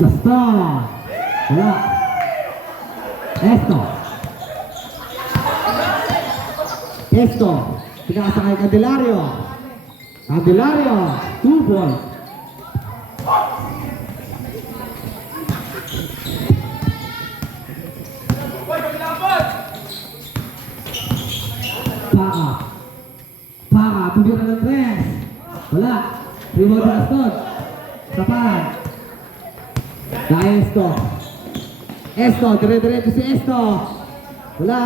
Gasta. Wala. Esto. Pinasa kay Candelario. Candelario. 2 points. Paka. Tumira ng 3. Wala. Rebound na Gaston. Tapan. Na Esto. Dire-diretso si Esto. Wala.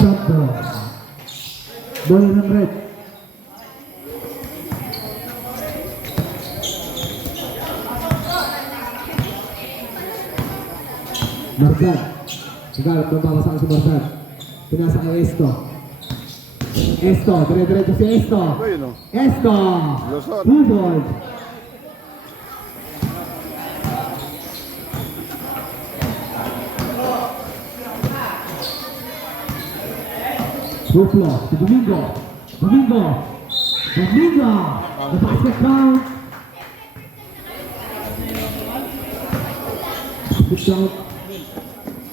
Shot ball. Ball ng red. Marzan. Sigal, mababasakan si Marzan. Pinasa kay Esto, dire-diretso si Esto. Esto! 2 balls. Ruflo, si Domingo. The basket count. Basket count.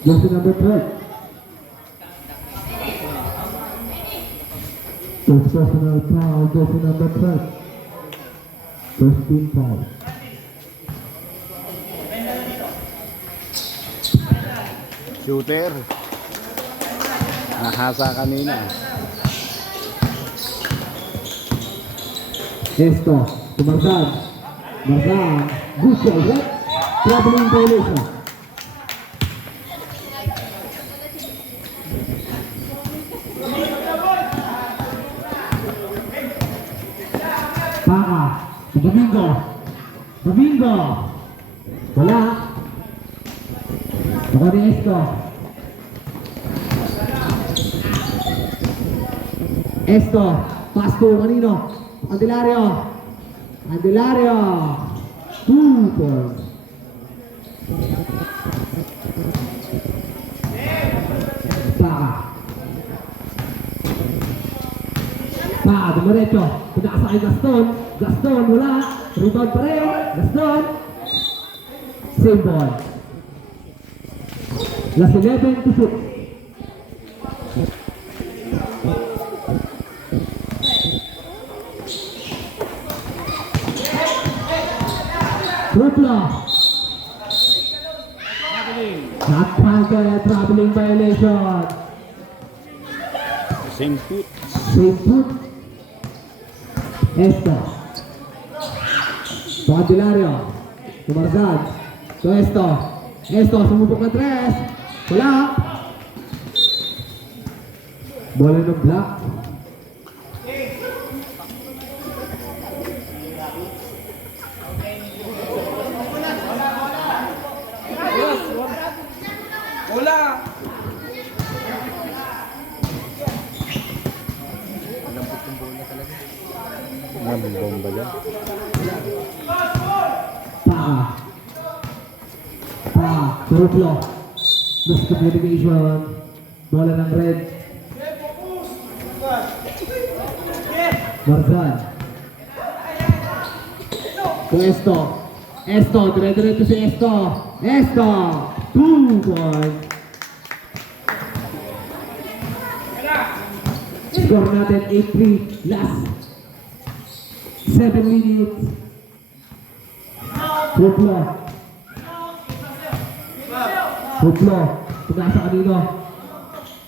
Jersey number 12. First personal foul, jersey number 12. First team foul. Shooter. Nahasa kanina. Esto, to Marzan. Good shot, right? Traveling violation. Paka, to Domingo. Wala. Baka ni Esto, pass to kanino? Candelario. 2 points. Paka, dumiretso. Pinasa kay Gaston, wala. Rebound pa rin. Gaston. Same ball. Last 11 to shoot. Rupla. Not counted, traveling violation. Same foot. Esto. To Candelario. To Marzan. To Esto, sumubok ng 3. Wala. Bola ng block. Bomba dyan. Ruplo. Miscommunication. Bola ng red. Marzan. To Esto, dire-diretso si Esto. 2 points. Score natin 8-3. Last 7 minutes. Ruplo. Pinasa kanino?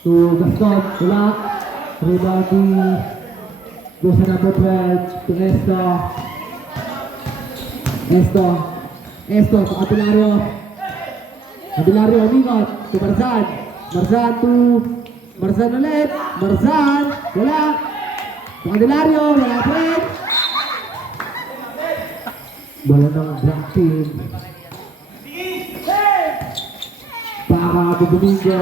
To Gaston. Wala. Rebound to sa number 12. To Esto. To Candelario. Mingot. To Marzan. Marzan ulit. Wala. To Candelario. Wala pa rin. Bola ng black team. Para Domingo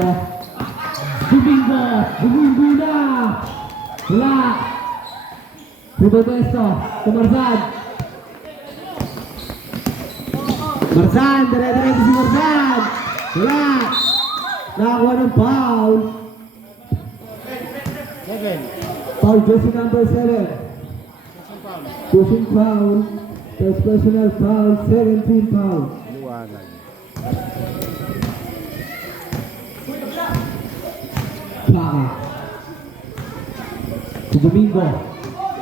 na. Wala. Esto. To Marzan, dire-diretso si Marzan. Wala. Nakakuha ng foul. Foul jersey number 7. Pushing foul. First personal foul. 17 foul. Liwanag. Baka. Si Domingo.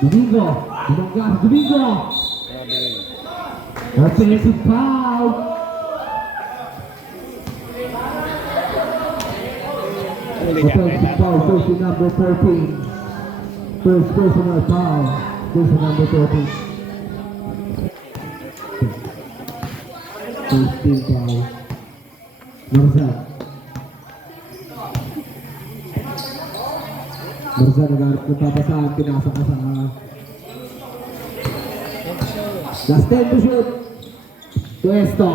Domingo. Binangga si Domingo. Offensive foul. Offensive foul. Jersey number 14. First personal foul. Jersey number 14. First team foul. Marzan. Marzan nagpapasahan. Pinasa ka sa... Last 10 to shoot. To Esto.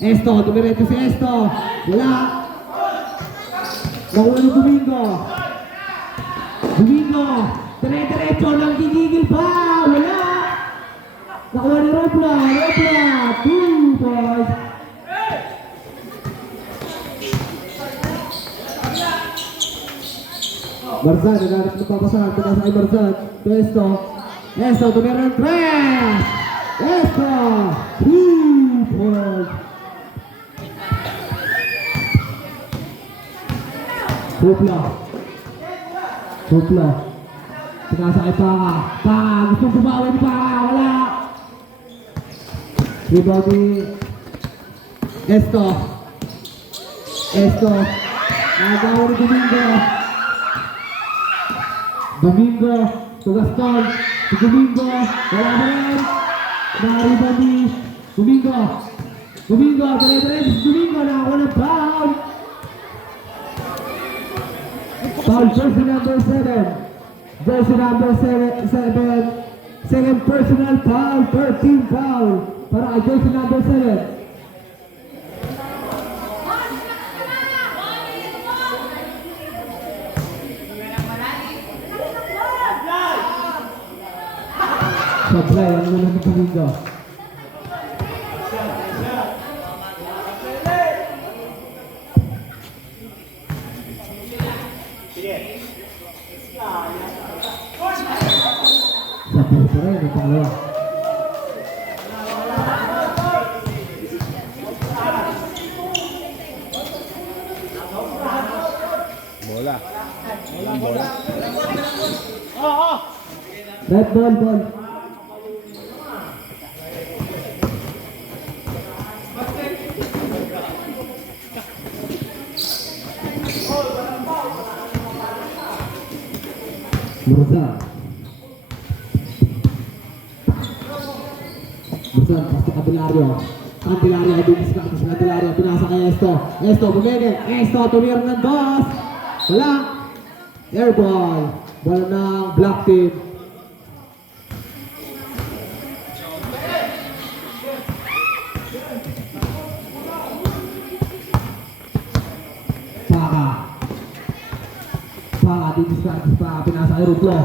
Esto. Dumiretso si Esto. Wala. Nakuha ni Domingo. Domingo. Dire-diretso ng gigigil pa. Wala. Nakuha ni Ropla. Ropla. 2 points. Marzan. Nagpapasahan. Pinasa kay Marzan. To Esto. Esto. Tumira ng 3. Esto! 2 points! Supla. Supla. Pinasa kay Paka. Paka! Gustong bumawi ni Paka! Wala! Rebound ni Esto. Esto. Nagawa ni Domingo. Domingo. Tugaston. Si Domingo. Wala na rin. Naka-rebound ni Domingo. Domingo, dire-diretso si Domingo, nakakuha ng foul. Foul, jersey number 7. Jersey number 7. Second personal foul, 13 foul. Para kay jersey number 7. Sablay, ang naman ng Domingo. Sablay pa rin, ang pangalawa. Bola. Walang bola. Red ball, ball. Marzan. Marzan, pasti Candelario. Candelario, ibigis ka sa Candelario. Pinasa kay Esto. Esto, bumene. Esto, tumir ng dos. Wala. Air ball. Ball ng black team. Paka. Paka, didistract pa. Pinasa kay Ruplo.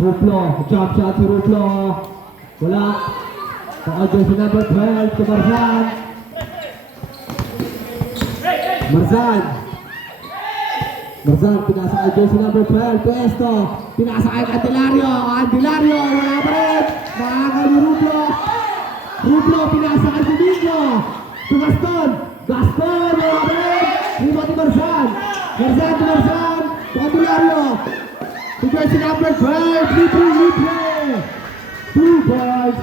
Ruplo. Jump shot si Ruplo. Wala. Paka jersey number 12 to Marzan. Marzan. Marzan, pinasa kay jersey number 12 to Esto. Pinasa kay Candelario. Candelario, wala pa rin. Makakal ni Ruplo. Ruplo, pinasa kay Domingo. To Gaston. Gaston, wala pa rin. Rebound ni Marzan. Marzan to Marzan. To Candelario. To jersey number 12. Libre. 2 points.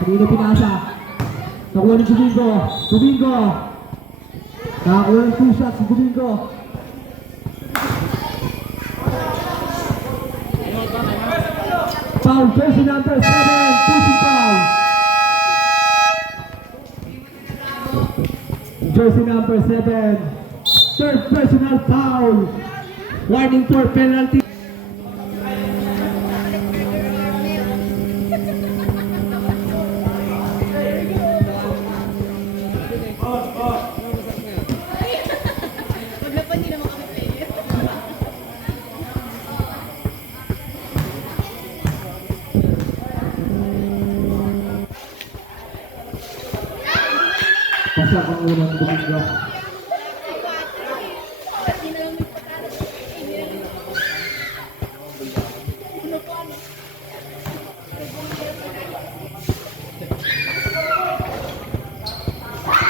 Kanina pinasa. Nakuha ni Domingo. Domingo. Nakakuha ng 2 shots si Domingo. Foul, jersey number 7. Pushing foul. Jersey number 7. Third personal foul. Warning for penalty. Pasok ang unang Domingo.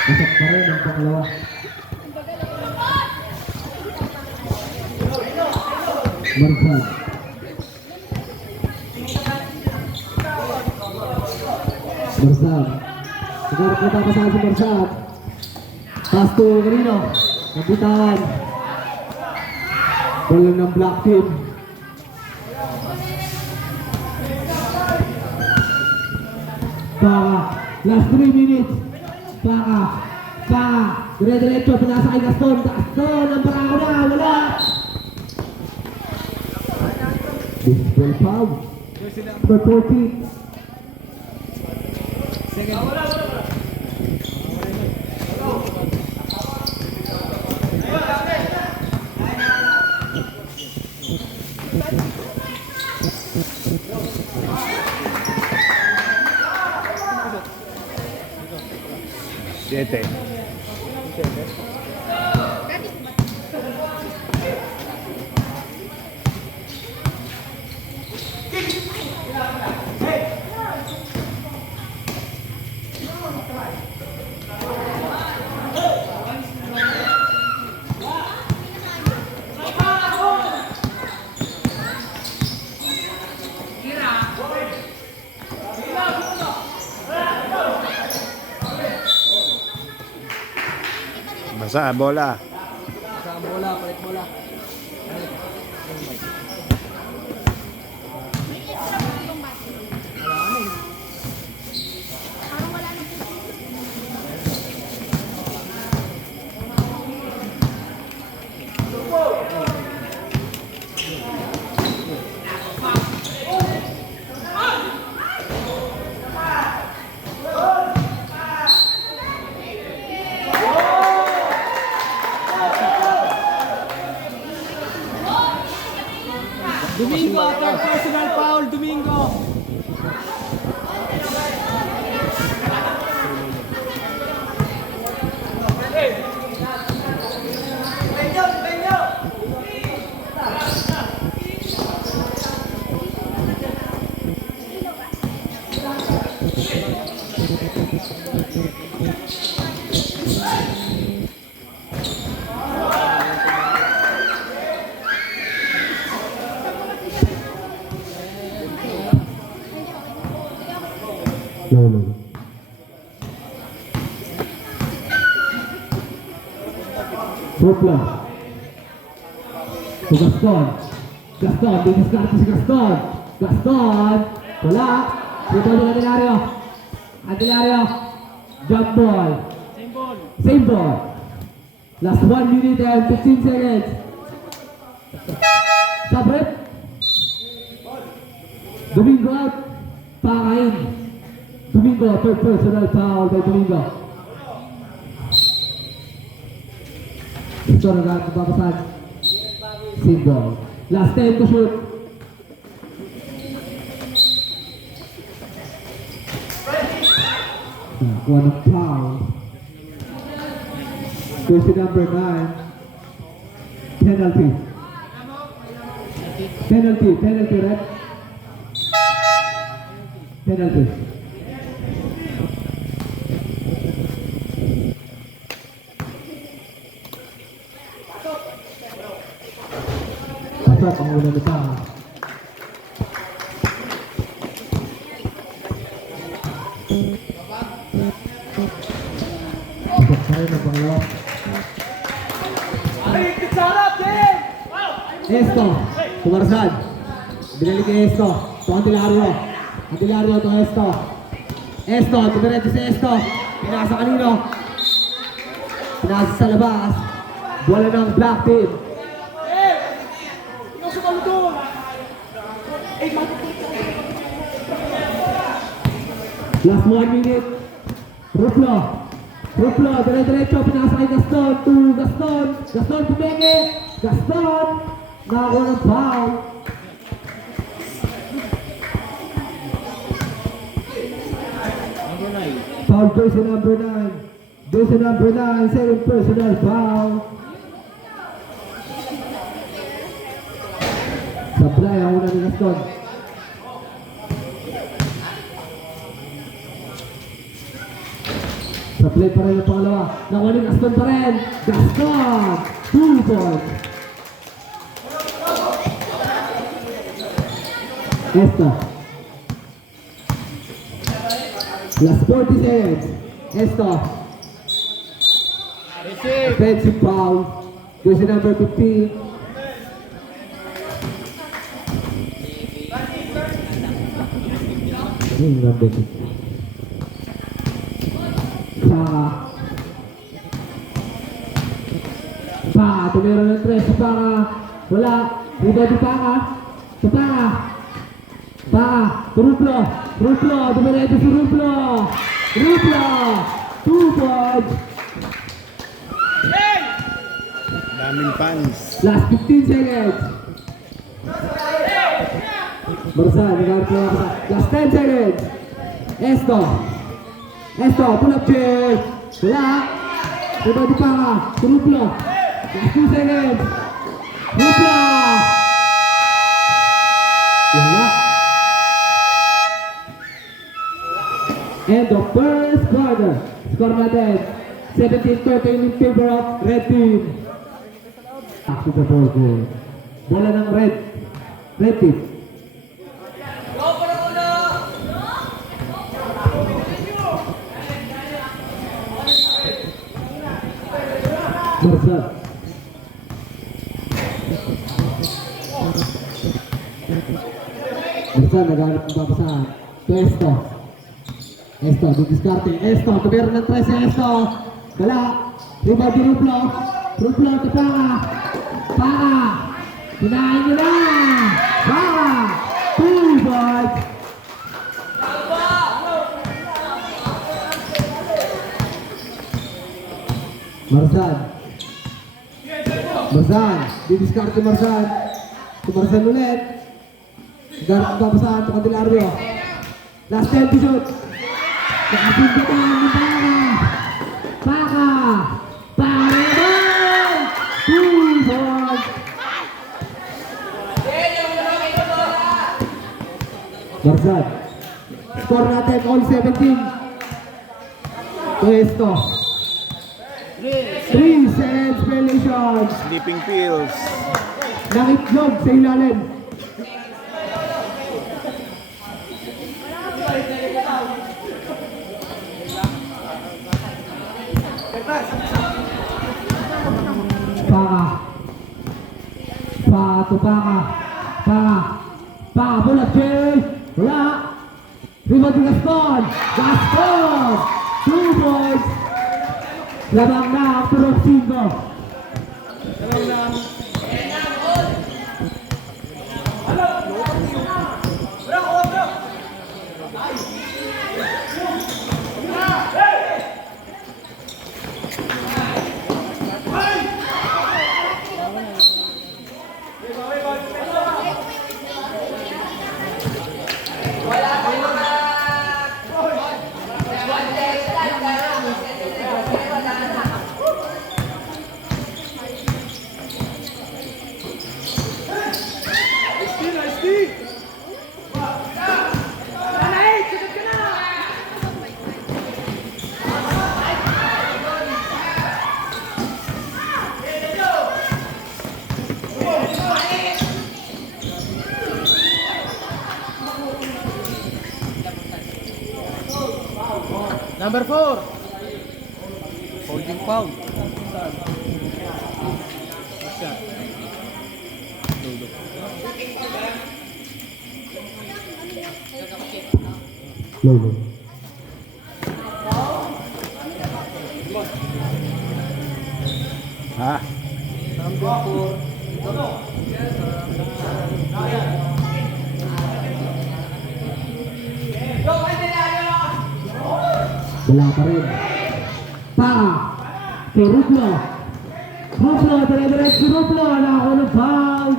Pasok pa rin ang pangalawa. Marsad. Marsad. Siguro kita pasahan si Marsad. Pass to Carino. Nabitawan. Ball ng black team. Baka. Last 3 minutes. Baka. Baka. Dire-diretso. Pinasa kay Gaston. Gaston. Ang barako na. Wala. Baseball foul. Number 14. Siete. Basa, bola. Sa bola, palit bola. Domingo, third personal foul, Domingo. No. Supla. To Gaston. Gaston, didiskarte si Gaston. Gaston. Wala. Dito ni Candelario. Candelario. Jump ball. Same ball. Last 1 minute and 15 seconds. Sabret. Domingo out. Pakain. Domingo, third personal foul by Domingo. Ito na agad, nababasan. Single. Last 10 to shoot. One of foul. Jersey number 9. Penalty. Penalty, right? Penalty. Pasok ang unang isa. Pasok pa rin ang pangalawa. Esto, Kumarsan. Binalik kay Esto. Ito Candelario. Candelario ito Esto. Esto, tumiretso si Esto. Pinasa kanino. Pinasa sa labas. Bola ng black team. Last 1 minute. Ruplo. Ruplo, dire-diretso. Pinasa kay Gaston. To Gaston. Gaston pumenge. Gaston. Nakakuha ng foul. Foul jersey number 9. Jersey number 9, second personal foul. Sablay ang una ni Gaston. Sablay pa rin ang pangalawa. Nakuha ni Gaston pa rin. Gaston! 2 points. Esta. Last 40 seconds. Esta. Offensive foul. Jersey number 15. Number 15. Pa, tumira ng 3 sa Panga. Wala. Rebound yung Panga. Sa Panga. Panga. Ruplo. Ruplo. Tumira ito si Ruplo. Ruplo. 2 points. Daming fans. Last 15 seconds. Barsa, nag-aarap na Barsa. Last 10 seconds. Esto. Esto, pull up check. Wala. Rebound yung Panga. Ruplo. Last 2 seconds. Ruplo. Wala. End of first quarter. Score natin. 17-13 in favor of red team. Action sa ball goal. Bola ng red. Red team. Barsa. Barsa, naghanap ng babasahan. To Esto. Esto, didiskarte. Esto, tumira ng 13. Esto. Wala. Rebound yung Ruplo. Ruplo, ito Panga. Panga. Pinahin nyo na. Panga. 2 points. Marsan. Marsan. Didiskarte Marsan. Si Marsan ulit. Garap ang babasahan ito Candelario. Last 10 to shoot. Nakasinditan ni Panga. Panga. Panga naman. 2 points. Marsan. Score natin all 17. Esto. 3 seconds violations. Sleeping pills. Nakitlog sa ilalim. Panga. Panga to Panga. Panga. Panga, bola Jay. Wala. Rebound ni Gaston. Gaston. 2 points. Labang na ang turok 5. Number 4. Holding foul. Lolo. Ha? Wala pa rin. Panga. Kay Ruplo. Ruplo, dire-diretso si Ruplo. Nakakuha ng foul.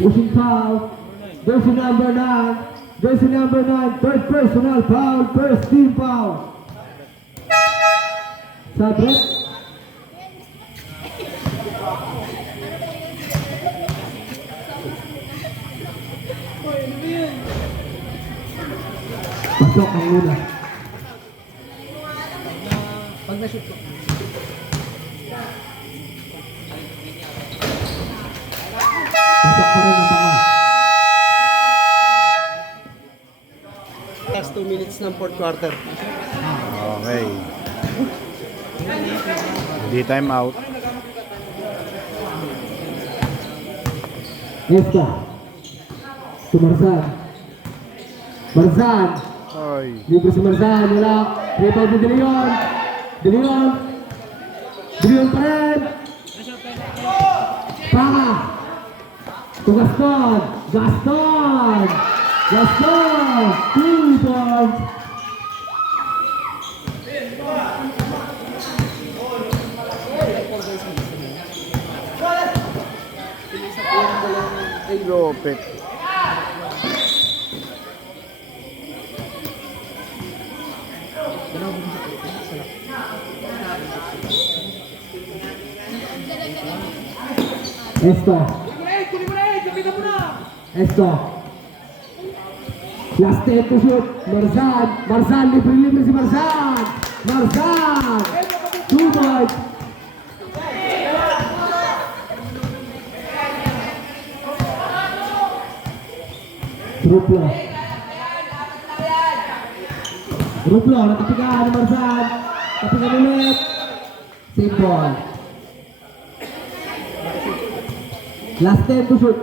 Pushing foul. Jersey number 9. Jersey number 9. Third personal foul. First team foul. Sabre. Pasok ang una. Pag na-shoot ko. Pasok pa rin ang banga. Last 2 minutes ng fourth quarter. Okay. Hindi time out. Esta. Sumarsan. Marzan. Oy. Libre si Marzan. Wala. Rebound ni De Leon. De Leon. De Leon pa rin. Paka. To Gaston. Gaston. Gaston. 2 points. Lopet. Esto. Esto. Last 10 to shoot. Marzan. Marzan. Libre si Marzan. Marzan. 2 points. Ruplo. Ruplo. Natapigan ni Marzan. Tapigan ulit. Same ball. Last 10 to shoot.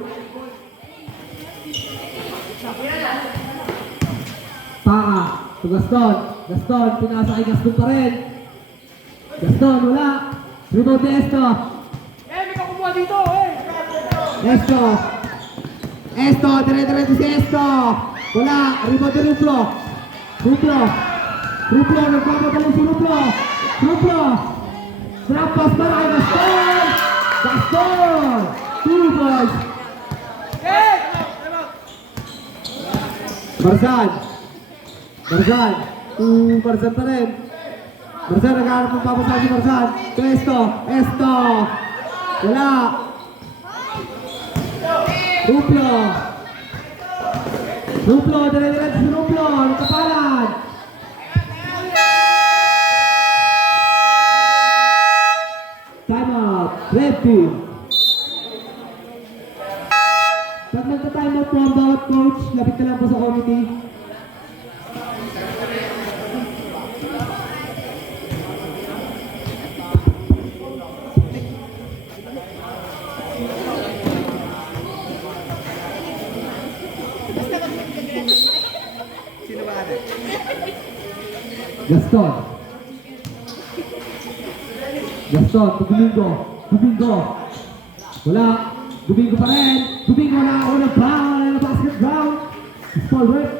Paka. To Gaston. Gaston. Pinasa kay Gaston pa rin. Gaston. Wala. Rebound ni Esto. May kakuha dito, Esto. Esto. Dire-diretso si Esto. Wala. Rebound ni Ruplo. Ruplo. Ruplo. Nagpapagaling si Ruplo. Ruplo. Drop pass para kay Gaston. Gaston. 2 points. Marzan. Marzan. Marzan pa rin. Marzan, naghahanap ng papasahan si Marzan. To Esto. Esto. Wala. Ruplo. Ruplo. Dire-diretso si Ruplo. Nagkapalan. Time out. Red team. Pag nagka-time out po ang bawat coach, lapit na lang po sa committee. Gaston. Gaston, to Domingo. Domingo. Wala. Domingo pa rin. Domingo na ako ng foul and a basket ground. It's foul, right?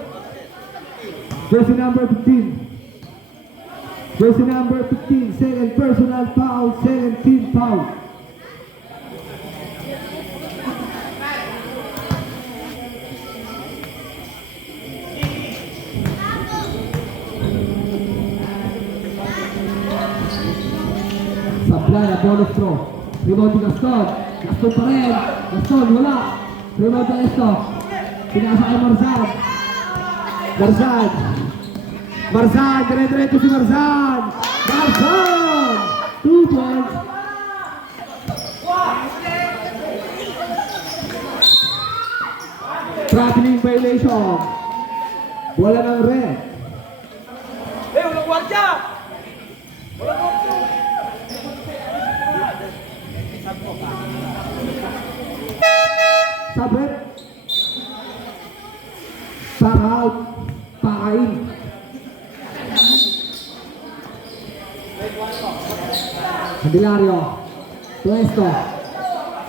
Jersey number 15. Jersey number 15. Second personal foul. Second team foul. Supply a bonus throw. Rebound ni Gaston. Gaston pa rin. Gaston, wala. Rebound na Esto. Pinasa kay Marzan. Marzan. Marzan. Dire-diretso si Marzan. Marzan. 2 points. Traveling violation. Wala ng red. Walang gwardiya! Sabret. Para out. Pakain. Candelario. To Esto.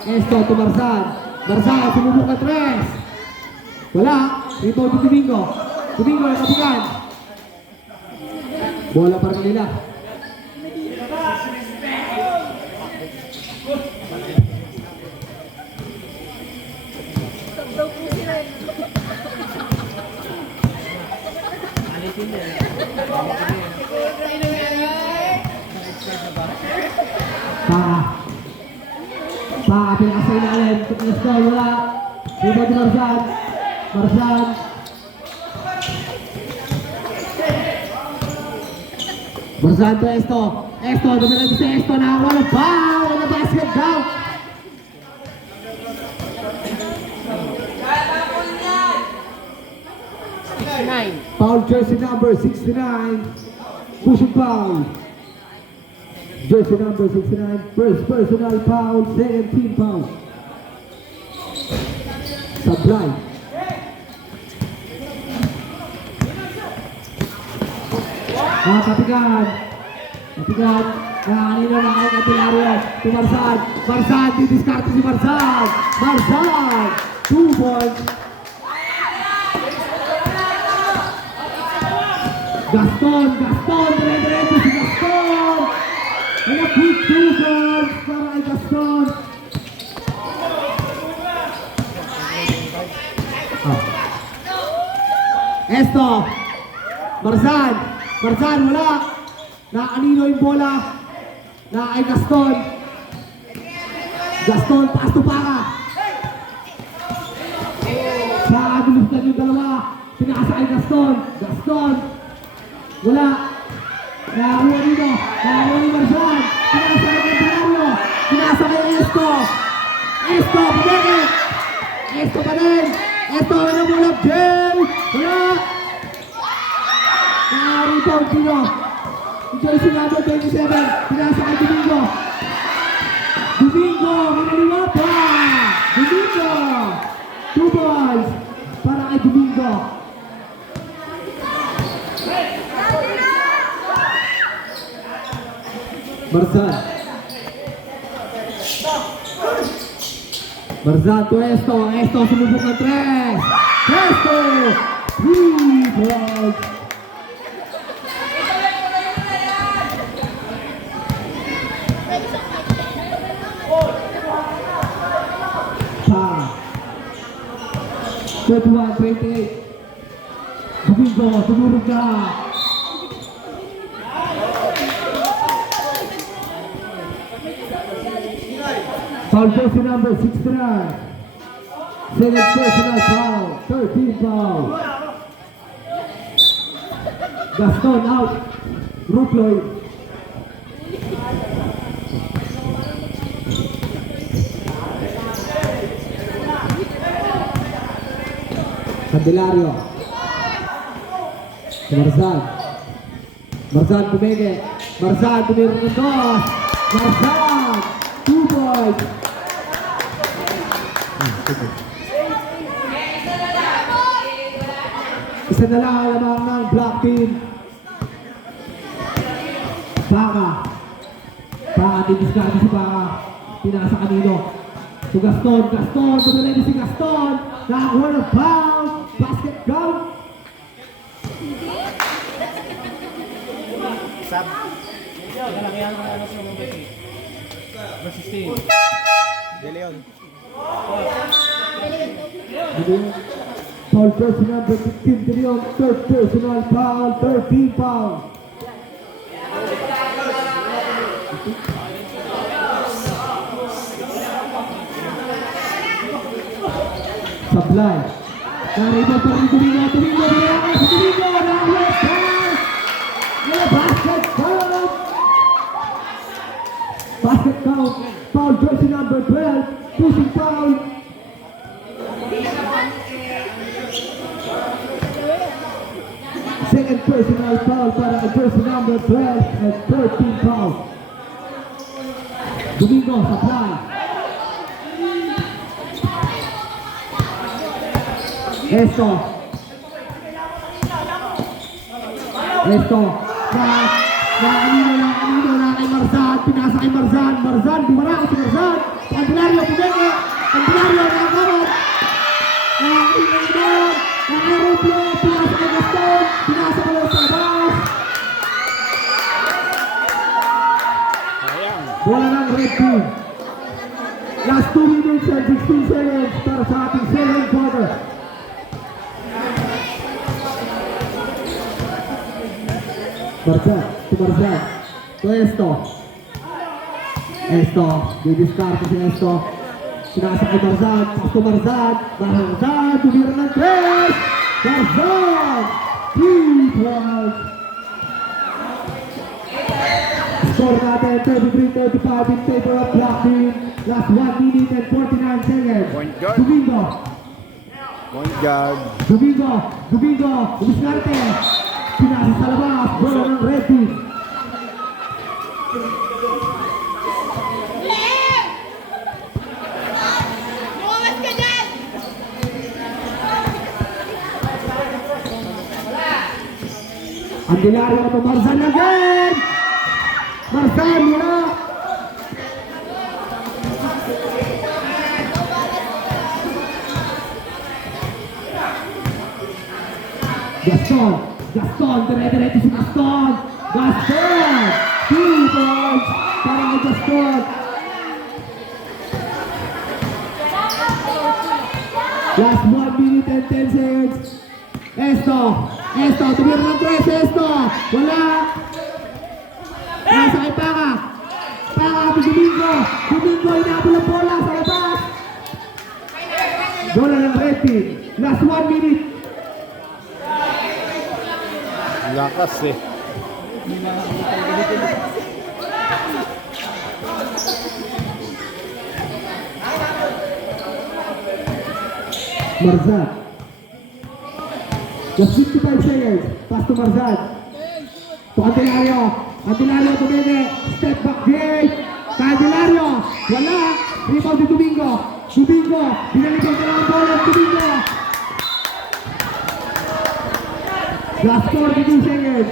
Esto to Marzan. Marzan, sumubok ka 3. Wala. Rebound to Domingo. Domingo, nakapigan. Bola para kanila. sa ilalim. Esto, wala. Rebound ni Marzan. Marzan. Marzan to Esto. Esto, dumilag si Esto na wala foul. Wala basket down. Foul jersey number 69. Pushing foul. Jersey number 69. First personal foul. Second team foul. Supply. Katigan. Katigan. Kanina na kayo Candelario. Si Marzan. Marzan. Didiskarte si Marzan. Marzan. 2 points. Gaston. Gaston. Dire-diretso si Gaston. And a quick 2 points para kay Gaston. Esto. Marzan. Marzan, wala. Nakakanino yung bola. Nakakay Gaston. Gaston, pass to Paka. Nakadulustan yung dalawa. Pinasa kay Gaston. Gaston. Wala. Nakakuha dito. Nakakuha ni Marzan. Pinasa kay Candelario. Pinasa kay Esto. Esto, pumeke. Esto pa rin. Esto, wala bola. Jay. Wala. Rebound dito. Jersey number 27. Pinasa kay Domingo. Domingo. Minaliwa pa. Domingo. 2 balls. Para kay Domingo. Marzan. Marzan to Esto. Esto sumubok ng 3. Esto. 3 balls. Pa. 31-28. Domingo, tumurog ka. Foul jersey number 69. Second personal foul. 13 foul. Gaston out. Ruploy. Candelario. Marzan. Marzan pumege. Marzan tumirun ng dos. Marzan. 2 points. Isa na lang ang lamang ng black team. Baka. Baka, didiskarte si Baka. Pinasa kanino. So Gaston. Gaston. Tumulay si Gaston. Nakakuha ng foul. Basket count. Sab. Kalakihan ng ano sa mga versus 16. De Leon. Foul jersey number 15, De Leon. Third personal foul. 13 foul. Supply. Narito pa rin Domingo. Domingo. Domingo. Nakakuha foul. Basket count. Basket count. Foul jersey number 12. Pushing foul. Second personal foul para jersey number 12 and 13 foul. Domingo, supply. Esto. Esto. Nakakanino na kay Marzan. Pinasa kay Marzan. Marzan, dumara si Marzan. Candelario, pumeke. Candelario, nakakawat. Nakakanino. Nakakaruplo. Pinasa kay Gaston. Pinasa ko lang sa labas. Bola ng red team. Last 2 minutes and 16 seconds para sa ating second quarter. Marzan, to Marzan, to Esto. Esto, didiskarte si Esto. Pinasa kay Marzan. Pass to Marzan. Marzan. Tumira ng 3. Marzan. 3 points. Score natin 33-35 in favor of Black Team. Last 1 minute and 49 seconds. Point guard. Domingo. Point guard. Domingo. Umiskarte. Pinasa sa labas. Bola ng Red Team. Lumawas ka dyan! Andelario to Marzan again! Marzan, wala! Gaston, dire-diretso si Gaston! 2 points para kay Gaston! Last 1 minute and 10 seconds. Esto, tumira ng 3, Esto! Wala! Nasa kay Paka! Kay Domingo! Inabol ang bola sa labas! Bola ng Red Team. Last 1 minute. Lakas eh. Marzan. Just 55 seconds. Pass to Marzan. To Candelario. Candelario tumene. Step back game. Candelario. Wala. Rebound si Domingo. Binalikan ka ng bola. Domingo. Last 42 seconds.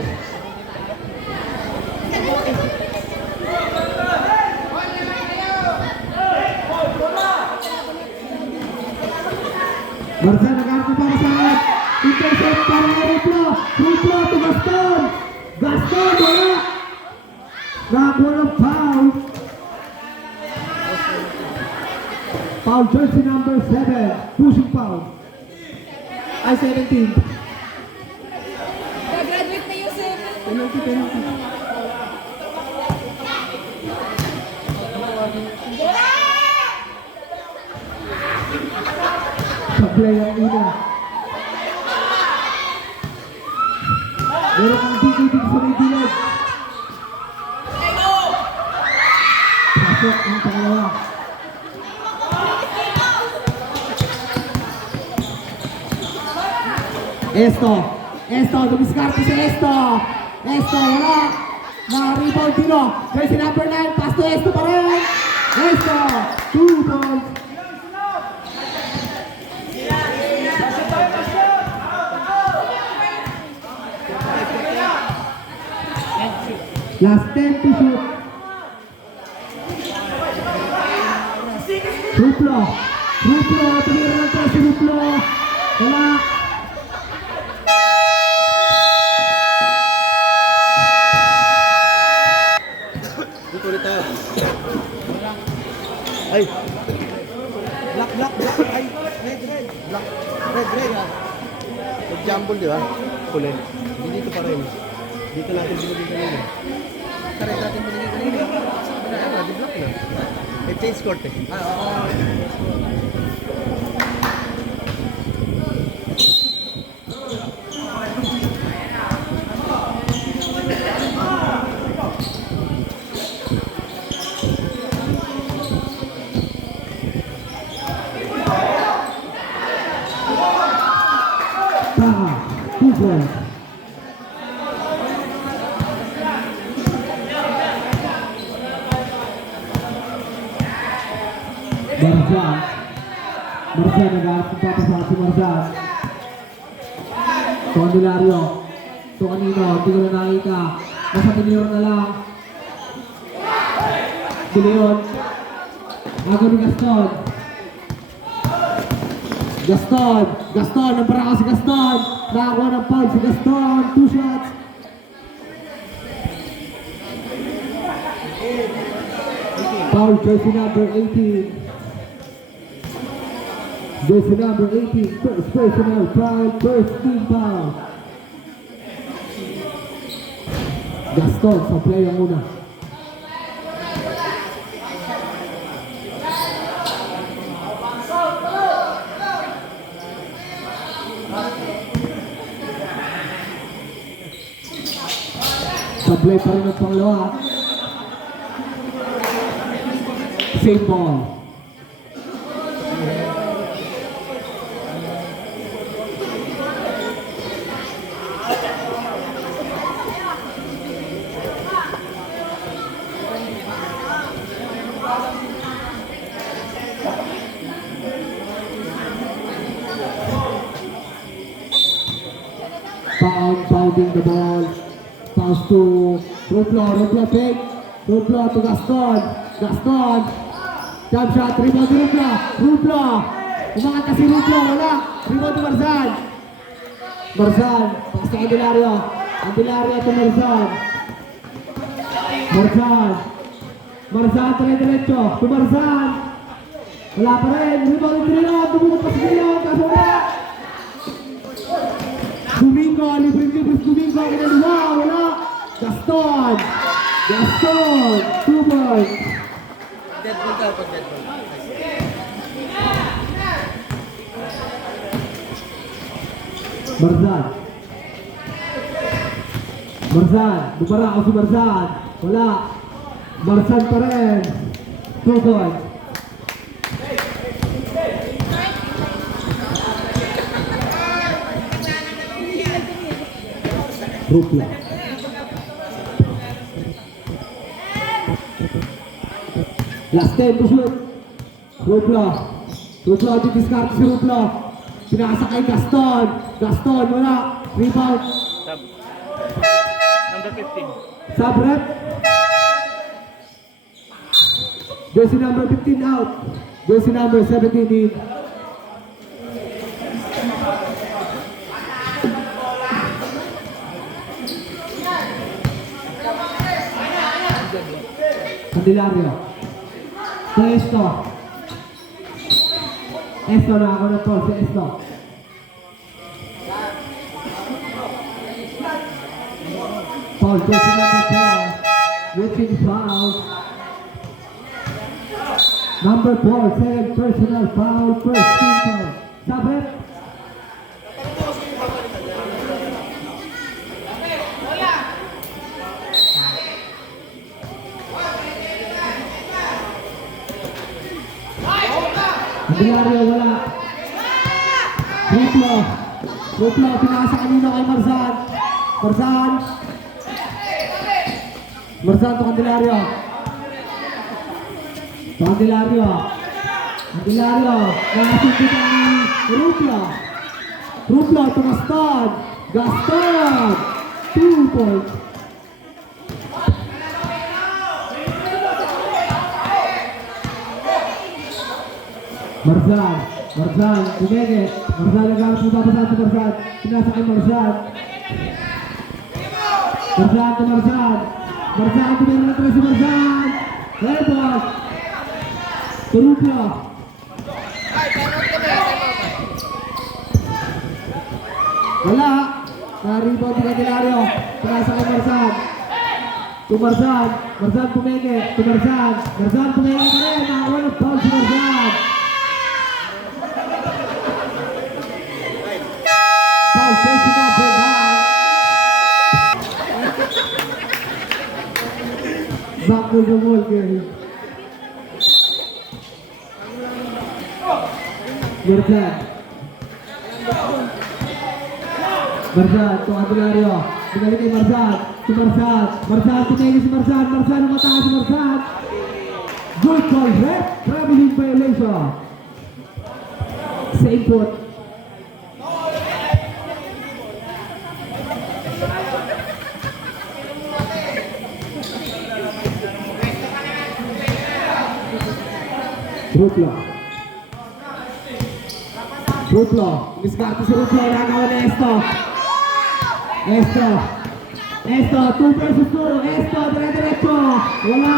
Marzan nag-arap para sa akin. Intercept para kay Ruplo to Gaston. Wala. Nakakuha ng foul. Foul jersey number 7. Pushing foul. Ay, 17. Graduate na yung 7. Penalty. Sablay ang una. Meron kang dito sa may bilog. Pasok ang pangalawa. Esto, dumiskarte si Esto, wala. Na-rebound dito. Jersey number 9, pass to Esto pa rin. Esto, 2 points. Last 10 to shoot. Ruplo, tumira ng 3 si Ruplo. Wala. Dito ulit tayo. Ay! Black. Ay! Red. Black. Red. Nag-jumble, di ba? Kulay. Hindi dito pa rin. Dito natin binigay kanina. Red natin binigay kanina. Di black na. May change court eh. Taha, 2 points. Marzan nag-aarap ng papasa si Marzan. To Candelario. To kanino, hindi ko na nakita. Nasa Tiniro na lang. Si Leon. Ako ni Gaston, nampara si Gaston. Nakakuha ng foul si Gaston. 2 shots. Foul jersey number 18. Jersey number 18, first personal foul, first team foul. Gaston sa play ang una. Sablay pa rin ang pangalawa. Same ball. Pounding the ball. Pass to Ruplo fake. Ruplo to Gaston. Gaston. Jump shot, rebound to Ruplo. Umangat na si Ruplo, wala. Rebound to Marzan. Marzan, pass to Candelario. Candelario to Marzan. Marzan, dire-diretso. To Marzan. Wala pa rin. Rebound to Trilon. Tumunod pa si Trilon. Kaso wala. Domingo, libre-libre Domingo. Wala. Gaston. 2 points. Dead ball daw pag dead ball. Marzan, bumara ako si Marzan. Wala. Marzan pa rin. 2 points. Rupla. Last 10 to shoot. Rupla, didiskarte si Rupla. Pinasa kay Gaston. Gaston, wala. Rebound. Number 15. Sub-rep. Jersey number 15 out. Jersey number 17 in. Candelario. To Esto. Esto na ako na tol si Esto. Foul, jersey number 4. Whipping foul. Number 4, second personal foul, first team foul. Sabret. Candelario, wala. Ruplo, pinasa kanino kay Marzan. Marzan to Candelario. Candelario, nakasuntitan ni Ruplo to Gaston. 2 points. Marzan, tumenge. Marzan nagkakas mo papasan sa Marzan. Pinasa kay Marzan. Marzan, tumenge na si Marzan. Airball. Ruplo. Wala. Na-rebound ni Candelario. Pinasa kay Marzan. Marzan tumenge. Marzan tumenge pa rin. Nakakuha ng foul si Marzan. Foul, jersey number 9. Back to the ball, girl. Marzan to Candelario. Binalik kay Marzan. Tumenge si Marzan. Umatakas si Marzan. Good call, ref. Traveling violation. Same foot. Ruplo, diskarte si Ruplo, nagawa na Esto, 2 versus 2, Esto, dire-diretso, wala.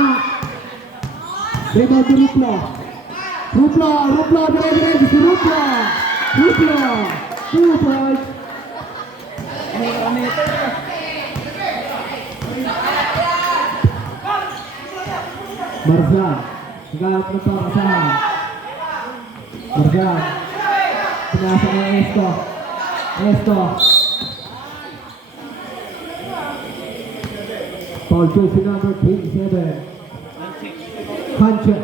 Rebound to Ruplo, dire-diretso si Ruplo, 2 points. Marzan, nagkalat ng pakasahan. Marzan, pinasa ng Esto. Foul jersey number 27. Hanche.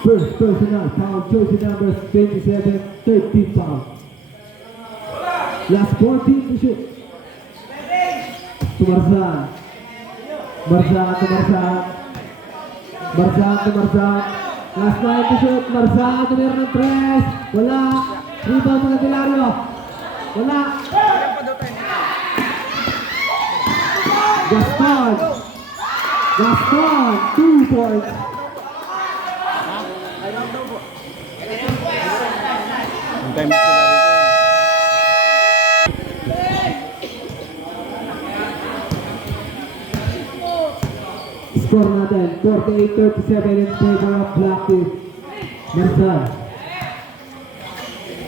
First personal foul jersey number 27. 13 foul. Last 14 to shoot. To Marzan. Marzan to Marzan. Marzan to Marzan. Last 9 to shoot. Marzan tumira ng 3. Wala. Rebound mga Dilario. Wala. Gaston. Gaston. 2 points. Hintay mo sila rito. Score natin, 48-37 in favor of Black Team. Marzan.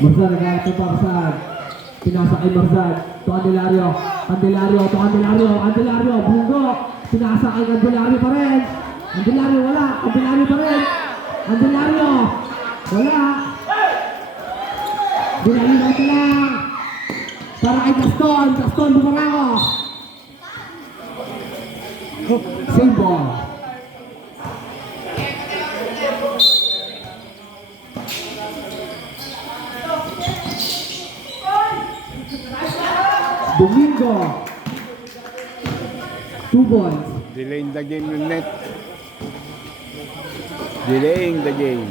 Marzan, nag-aalat ng para saan? Pinasa kay Marzan. To Candelario. Candelario, to Candelario. Candelario, Bungo. Pinasa kay Candelario pa rin. Candelario, wala. Candelario pa rin. Candelario. Wala. Binalinan ka lang. Para kay Gaston. Gaston, bumarako. Same ball. Domingo. 2 points. Delaying the game yung net. Delaying the game.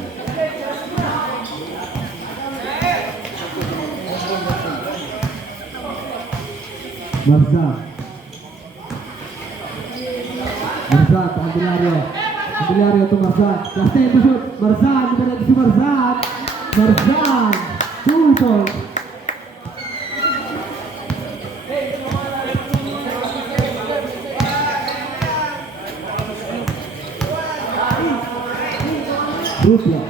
Marzan. Marzan to Candelario. Candelario to Marzan. Last 10 to shoot. Marzan. Di ba natin si Marzan? Marzan. 2 points. Rupla.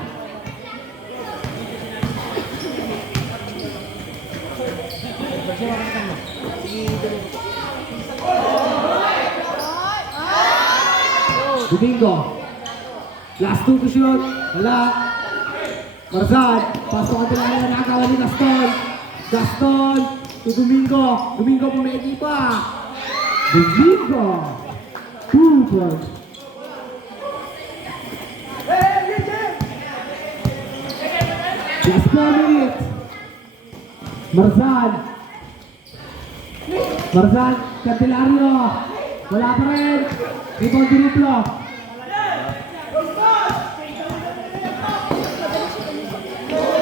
Domingo. Last 2 to shoot. Wala. Marzan. Pasto ka nila na nakakawa ni Gaston. Gaston. To Domingo. Domingo pumegi pa. Domingo. 2 points. Last 4 minutes. Marzan. Marzan. Candelario. Wala pa rin. Rebound si Ruplo.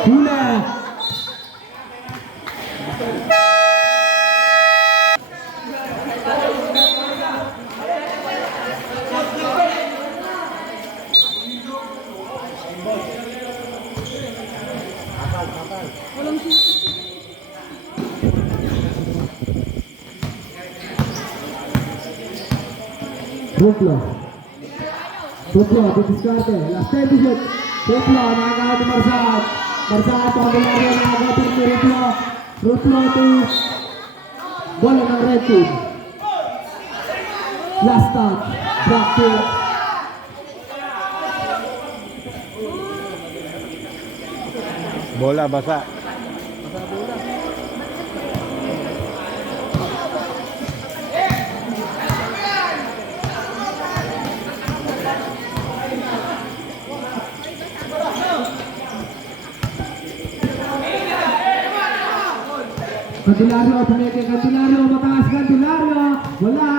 Hula. Ruplo. Ruplo, didiskarte. Last 10 to shoot. Ruplo, nakakahati Marzan. Marzan, Candelario, nakakahati ni Ruplo. Ruplo to bola ng red team. Last touch. Black team. Bola basa. Candelario, pumeke Candelario, mataas Candelario. Wala.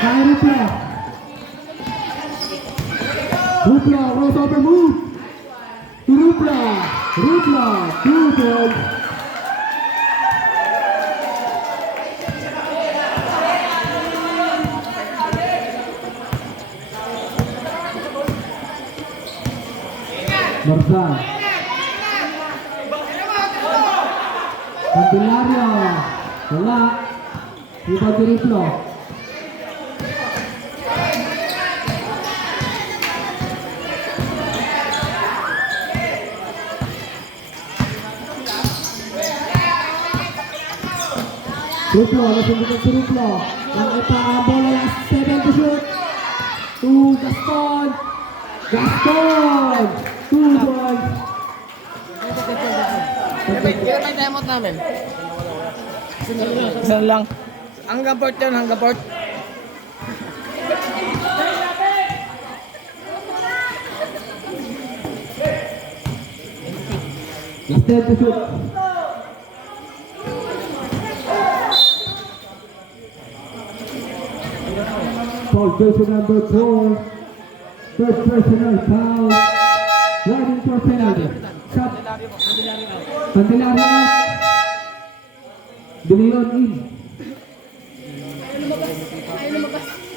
Kaya Ruplo. Ruplo, crossover move. To Ruplo. Ruplo, 2 points. Marzan. Candelario. Wala. Rebound si Ruplo. Ruplo, nasundukan si Ruplo. Nakita ang bola, last 7 to shoot. To Gaston. Gaston! 2 points. Kailan tayo timeout namin? Isa lang. Hanggang port yun, hanggang port. Last 10 to shoot. Foul person number 4. Third personal foul. Riding for penalty. Shot. Candelario out. De Leon in. Ayaw lumabas. Ayaw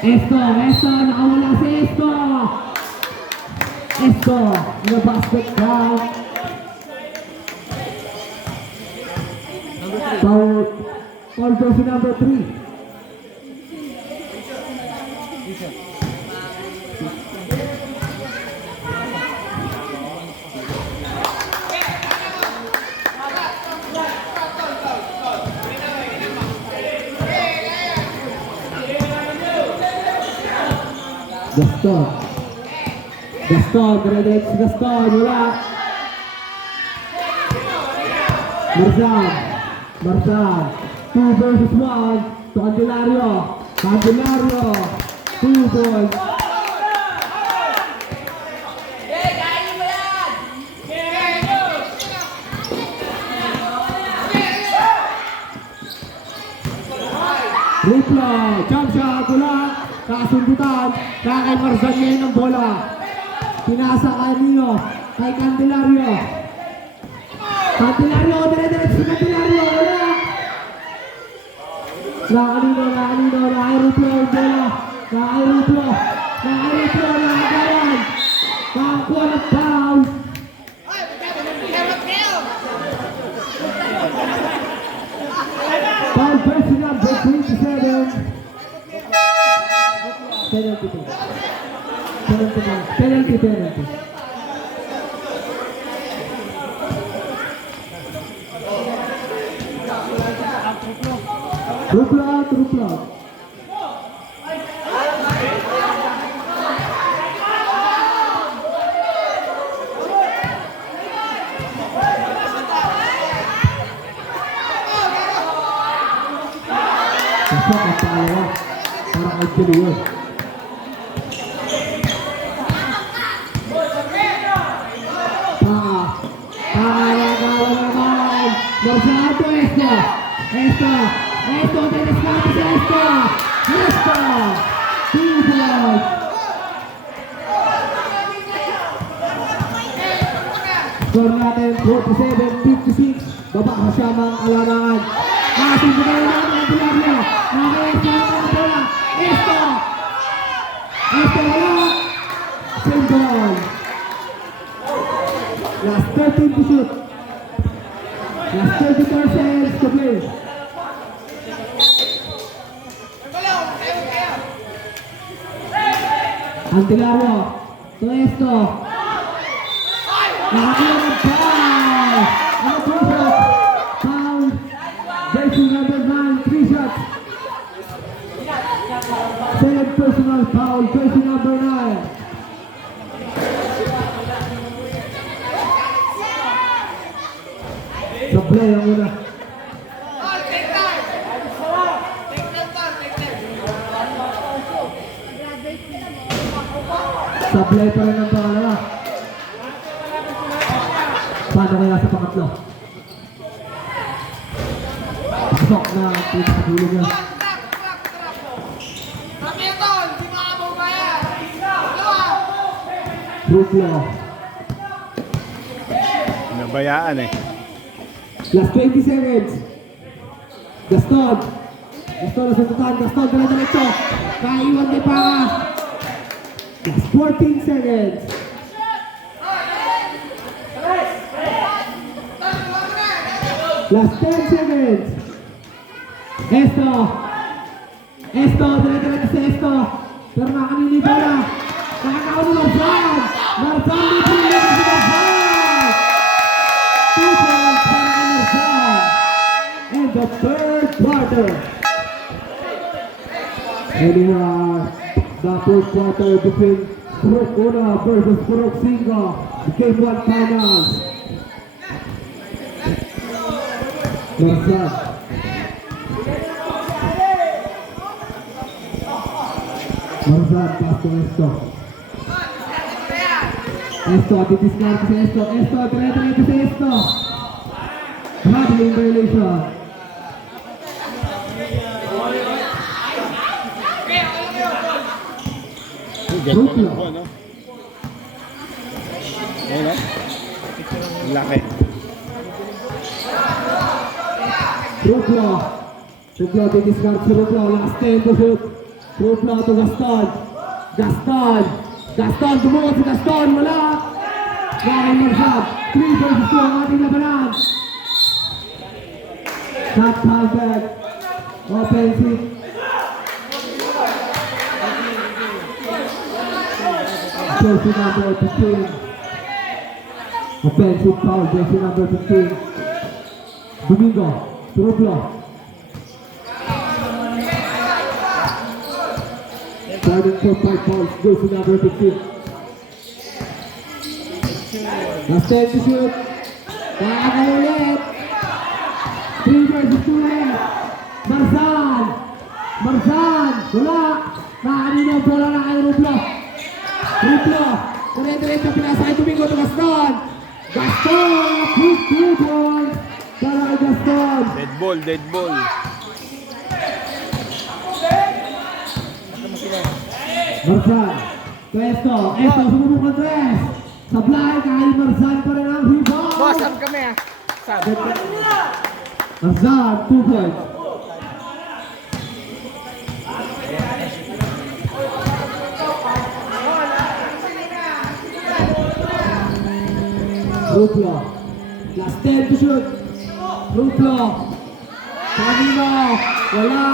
Esto, nakawala si Esto. Esto, in the basket down. Foul person number 3. Gaston, dire-diretso si Gaston, wala. Marzan, 2 versus 1, to Candelario, 2 points. Ruplo, jump shot, wala. Kasundutan, kay Marzan ngayon ang bola. Pinasa kanino, kay Candelario. Dire-diretso si Candelario, wala. Nakanino, kay Ruplo ang bola. Kay Ruplo, nakagawan. Nakakuha ng foul. Foul versus number 27. Penalty. Ruplo. Pasok ang pangalawa para kay Chilio. Esto, descansa esto. 2 points. Score natin 47-56. Baba ka siya mga alarangan. Sundutan na natin ang Candelario. Naka-extra ang bola. Esto, wala. Same goal. Last 13 to shoot. Last 34 seconds to play. Candelario to Esto. Nakakuha ng foul. Ano po shot? Foul. Jersey number 9, 3 shots. Second personal foul, jersey number 9. Sa play ang una. Sablay pa rin ang pangalawa. Paano kaya sa pangatlo? Pasok na pwede sa dulo niya. Ruplo. Nabayaan eh. Last 20 seconds. Gaston na sundutan. Gaston, dire-diretso. Kaiwan ni Para. Last 14 seconds. Last 10 seconds. Esto, dire-diretso si Esto. Pero nakanini bola. Nakakaon ni Marzan. Marzan, dito si Marzan. 2 points para kay Marzan. In the third quarter. And in the fourth quarter between Purok 1 versus Purok 5. Game 1 finals. Marzan. Marzan, pass to Esto. Esto, titiscard si Esto. Esto, dire-diretso si Esto. Traveling violation. Ganda ng buwan, no? Ayun, no? Laki. Ruplo. Ruplo, titiscard si Ruplo. Last 10 to shoot. Ruplo to Gaston. Gaston. Gaston, tumuot si Gaston. Wala. Gawin Marzan. 3 versus 2 ang ating labanan. Shot counted. Offensive. Jersey number 15. Offensive foul, jersey number 15. Domingo, Rublo. Starting for 5 fouls, jersey number 15. Last 10 to shoot. Kaya ulit. 3 versus 2 ulit. Marzan. Marzan. Wala. Nakakanina ang bola na kay Rublo. Rublo. Dire-diretso pinasa kay Domingo to Gaston. Gaston. Quick 2 points. Para kay Gaston. Dead ball, dead ball. Marzan. Esto. Esto. Sumubok ang tres. Sablay kay Marzan pa rin ang rebound. Boss, sab kami ah. Sab. Marzan. 2 points. Ruplo. Last 10 to shoot. Ruplo. Kanino. Wala.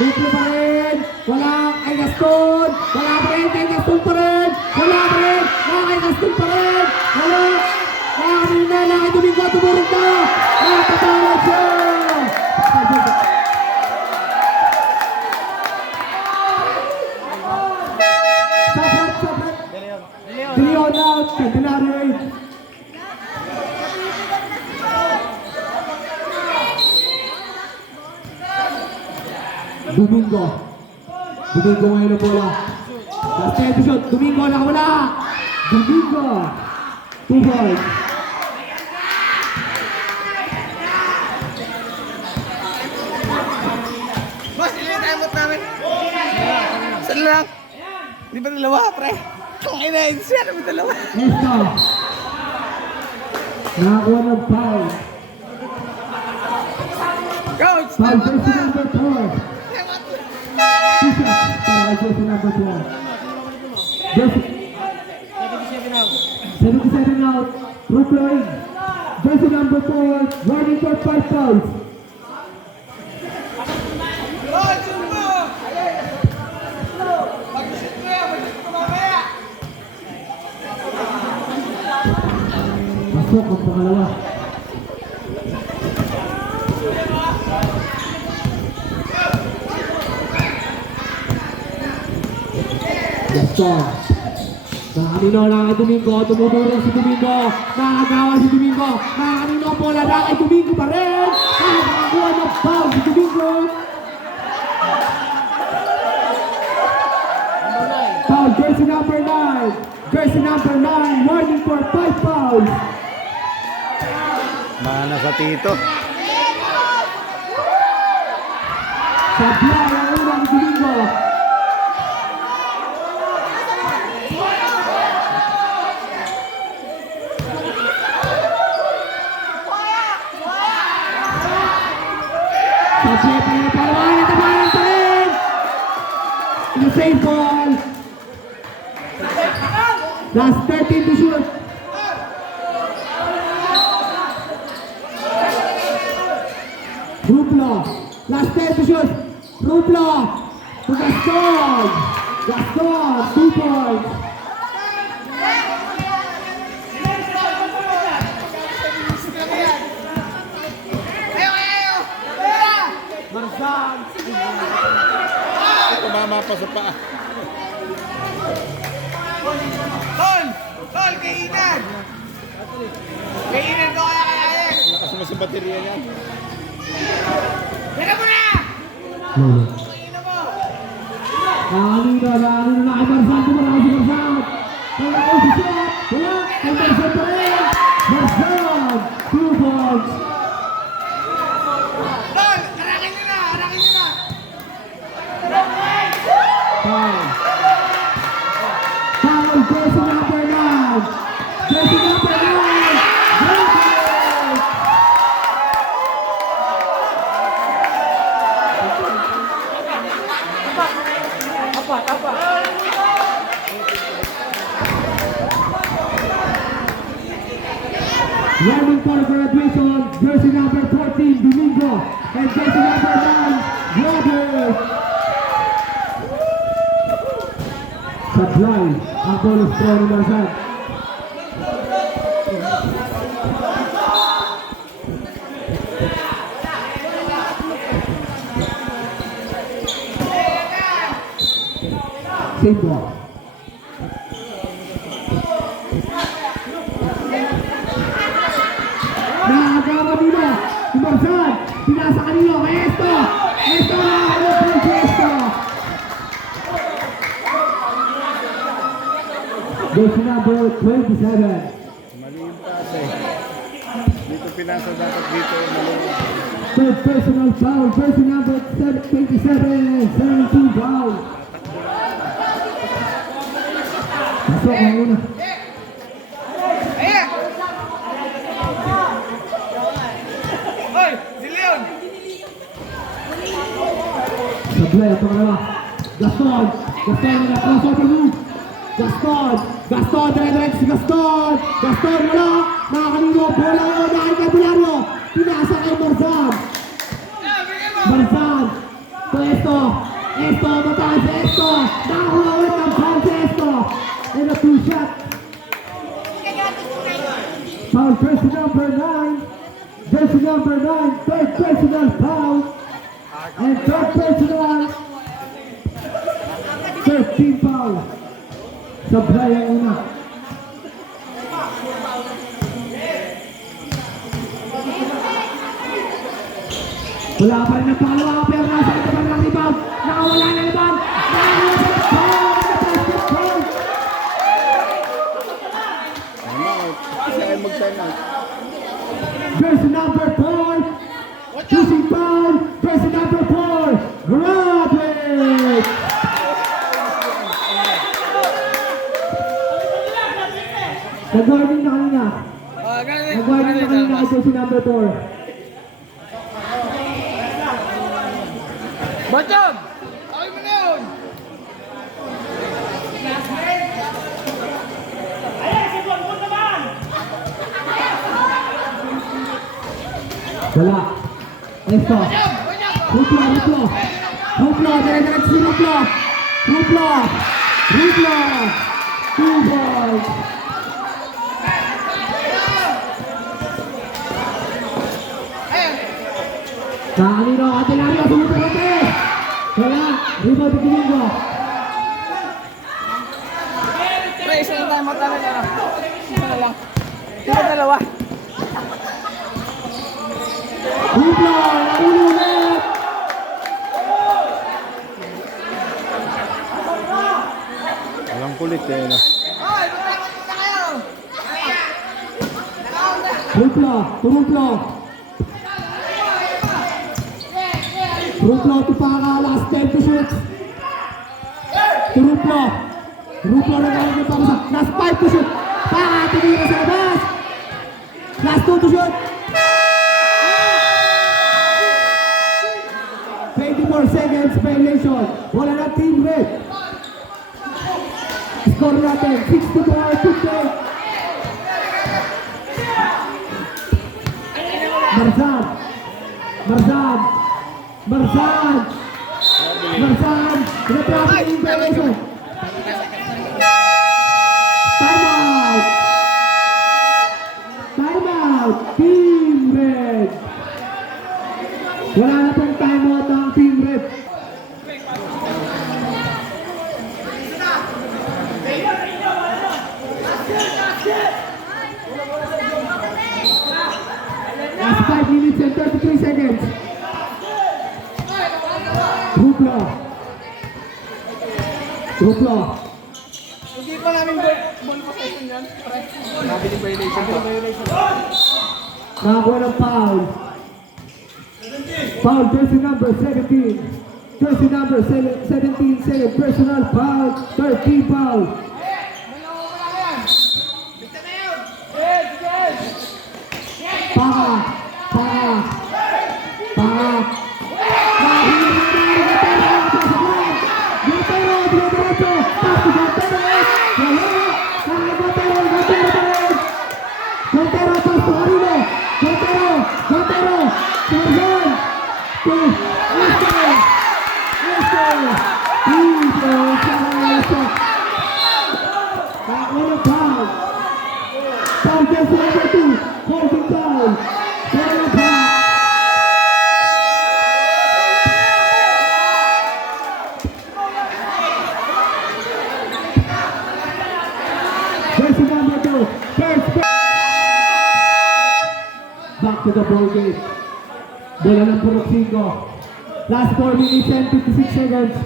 Ruplo pa rin. Wala kay Gaston. Wala pa rin kay Gaston pa rin. Wala pa rin. Wala kay Gaston pa rin. Wala. Kanina na kay Domingo. Tumurog na. Nakatawag siya. Sapat. De Leon out. Candelario 8. Domingo. Domingo ngayon ang bola. Last 10 to shoot. Domingo nakawala. Domingo. 2 points. Boss, ilan yung time out namin? Saan lang? Di ba dalawa, pre? Tangin na, siya naman dalawa. Esto. Nakakuha ng foul. Coach! Foul jersey number 4. Two shots para kay jersey number 12. Jersey. 77 out. Brooklyn. Jersey number 4. Warning for 5 fouls. Coach, shoot mo! Mag-shoot mo yan! Mag-shoot mo mamaya! Pasok ang pangalawa. Gaston. Nakakanino na kay Domingo. Tumuturo si Domingo. Nakagawa si Domingo. Nakakanino ang bola na kay Domingo pa rin. Nakakakuha ng foul si Domingo. Foul, jersey number 9. Jersey number 9. Warning for 5 fouls. Mana sa tito. Sablay ang unang Domingo. Sablay pa rin. Palawanan pa rin. In the same ball. Last 13 to shoot. Ruplo. Last 10 to shoot. Ruplo. To Gaston. Gaston. 2 points. Tumama pa sa paa. Tol! Tol, kainan! Kainan ko kaya kaya yan! Lakas mo sa baterya niya. Tira mo na! Lolo. Kainan mo! Kanina na kay Marzan. Tumaraw si Marzan. Kaya ko si Shot. Wala. Kay Marzan pa rin. Marzan. 2 points. Tol! Arakin nyo na! Arakin nyo na! Foul. Foul. Jersey number 9. Jersey number 9. Graduate. Running for graduation, jersey number 14, Domingo, and jersey number 9, Robert. Supply, ang bonus throw ni Marzan. Same ball. Nakakagawa dito. Si Marzan. Pinasa kanino. Kay Esto. Esto nakakagawa si Esto. Jersey number 27. Mali yung pass eh. Dito pinasa dapat dito. Mali. Third personal foul. Jersey number 27. 17 foul. Pasok ang una. Ayan! Hoy! Si Leon! Supply ang pangalawa. Gaston. Gaston na crossover move. Gaston. Gaston. Dire-direct si Gaston. Gaston wala. Nakakanino. Bola yun. Nakikabularo. Pinasa kay Marzan. Marzan. To Esto. Esto. Mataas si Esto. Nakakuha ulit ng foul si Esto. And a 2 shot. Foul jersey number 9. Jersey number 9. Third personal foul. And third personal. 13 foul. Supply ang una. Wala pa rin ang pangalawa. Pero nasa ito pa rin ang rebound. Nakawala na rebound. Nakawala sa foul. Foul. Time out. Kasi ay mag-time out. Jersey number 4. Choosing foul. Jersey number 4. Graduate. Nag-warning na kanina. Nag-warning na kanina kay jersey number 4. Bachog! Okay mo na yun! Wala. Esto. Ruplo, Ruplo. Ruplo, dire-direct si Ruplo. Ruplo. Ruplo. 2 balls. Kanino, Atelario, sumusunod. Wala. Rebound ni Domingo. Pre, isa na tayo matala na lang. Isa na lang. Sino dalawa? Ruplo, naulo ulit. Walang kulit eh. No? Hoy! Matapos na kayo! Ruplo, Ruplo. Ruplo, Tupaka, last 10 to shoot. Ruplo. Ruplo na gano'n yung pangsa. Last 5 to shoot. Paka, tinira sa labas. Last 2 to shoot. 24 seconds violation. Wala na team red. Score natin, 64 to 10. Marzan. Marzan. Marzan. Marzan. Pinatrapit yung violation. Time out. Time out. Team red. Wala na pong time out ang team red. Ruplo. Hindi pa namin ball possession yan. Nabiling violation to. Nakakuha ng foul. Foul, jersey number 17. Jersey number 17, second personal foul. 13 foul. Paka. Foul, jersey number 2. Holding foul. Foul. Jersey number 2. First back to the ball game. Bola ng Purok 5. Last 4 minutes and 56 seconds.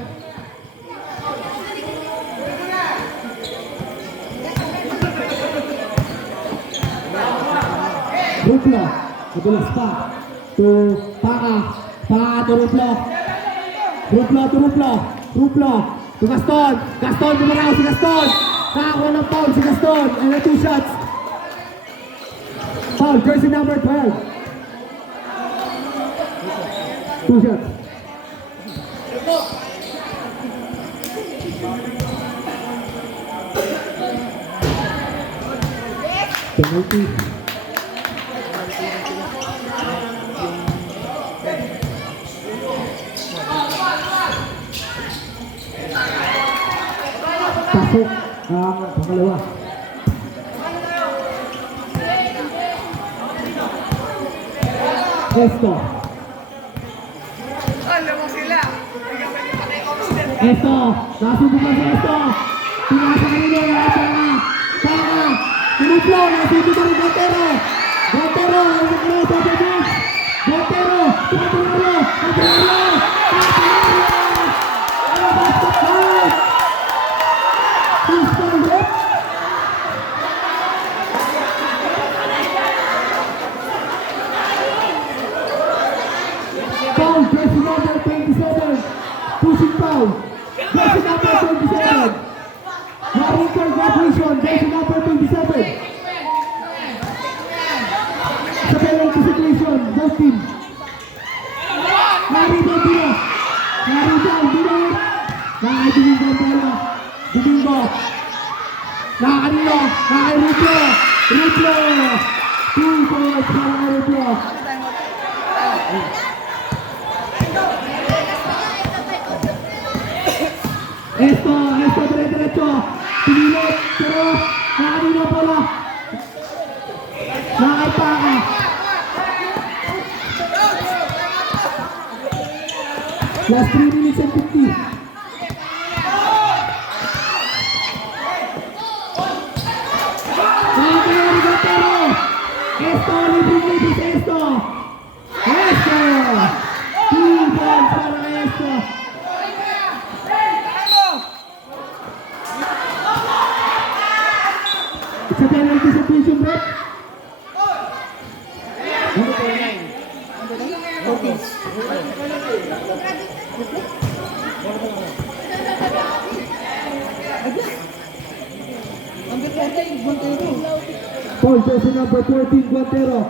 Ruplo, nadulas pa. To Paka. Paka to Ruplo. Ruplo. To Gaston. Gaston, gumaraw si Gaston. Nakakuha ng foul si Gaston. And 2 shots. Foul, jersey number 12. 2 shots. Penalty. Pasok ang pangalawa. Esto. Alam mo sila. Bigyan pa niyo pa kay Oxford. Esto. Nasubok na si Esto. Pinasa kanina. Paka. Pinuplo. Nasubok na rin Gontero. Gontero. Gontero. Gontero. Foul, jersey number 27. Pushing foul. Jersey number 27. Warrington graduation, jersey number 27. Sa penalty situation, both team. Harry Domingo. Domingo ang bola. Domingo. Nakakanino. Nakakay Ruplo. 2 points para kay Ruplo. Esto, derecho. Pinilot, pero nakakanino ang bola. Nakakay Paka. Last 3 minutes and 50. Esto, libre Esto. 2 points para Esto. Sa penalty situation, Brett. Foul, jersey number 14, Guantero.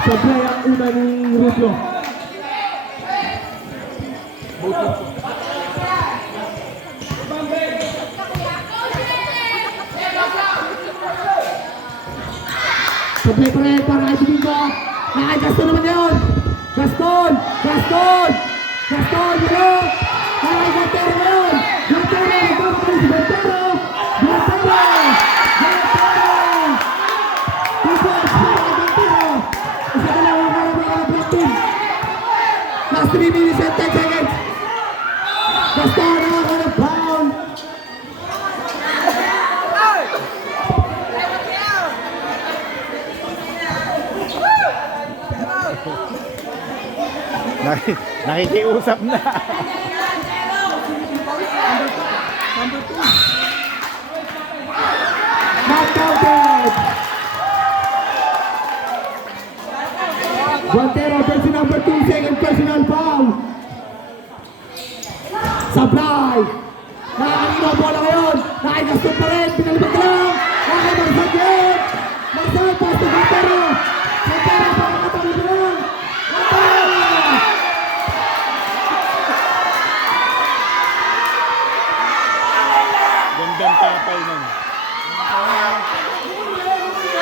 Supply ang una ni Ruplo. Supply pa rin para kay Domingo. Nakay Gaston naman yun. Gaston! Hello! Nakay Guantero yun. Guantero! Nagpapakali si Guantero! Isa ka lang ang mga black team. Last 3 minutes and 10 seconds. Gaston nakakuha ng foul. Nakikiusap na. Not counted. Guantero, jersey number 2, second personal foul. Supply. Nakakanino ang bola ngayon. Nakikastot pa rin. Pinalipad ka lang. Nakakamarsad yun. Marsad, pass to Guantero. Guantero, pakakatabi pa lang. Guantero. Gandang tapay nun.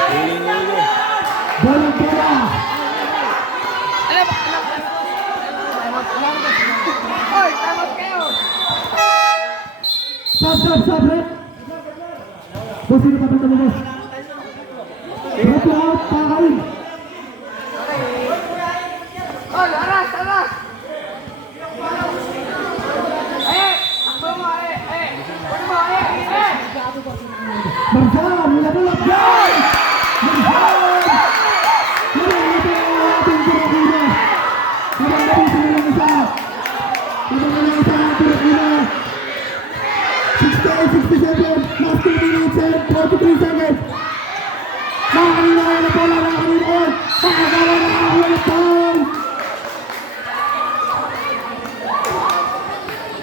Huli-huli. Bola, bola. Oy, tamat kayo! Sub, rep. Boss, sino kapal mo, boss? Rep out, pakakain. Oy, aras! Takbo mo, Takbo mo, Marzan, nilagulap yan! Marzan! Nilagulap ang ating Purokina. Nilagulap sila ng isa. Nilagulap isa ang Purokina. 68-67, last 2 minutes and 43 seconds. Nakakanina kayo na bola, nakakanina kayo. Nakagawa na kayo ng foul.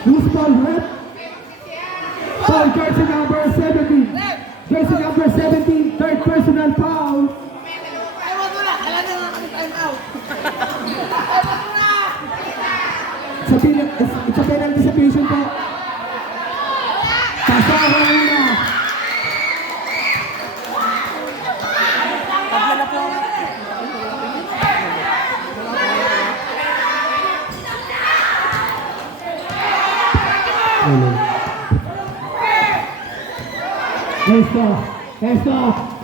Loose ball, rep. Foul, jersey number 17. Jersey number 17, third personal foul. Ewan ko na! Alam na nga kami time out! It's a penalty sa patient po. Pasok ko lang na. Tabla na po!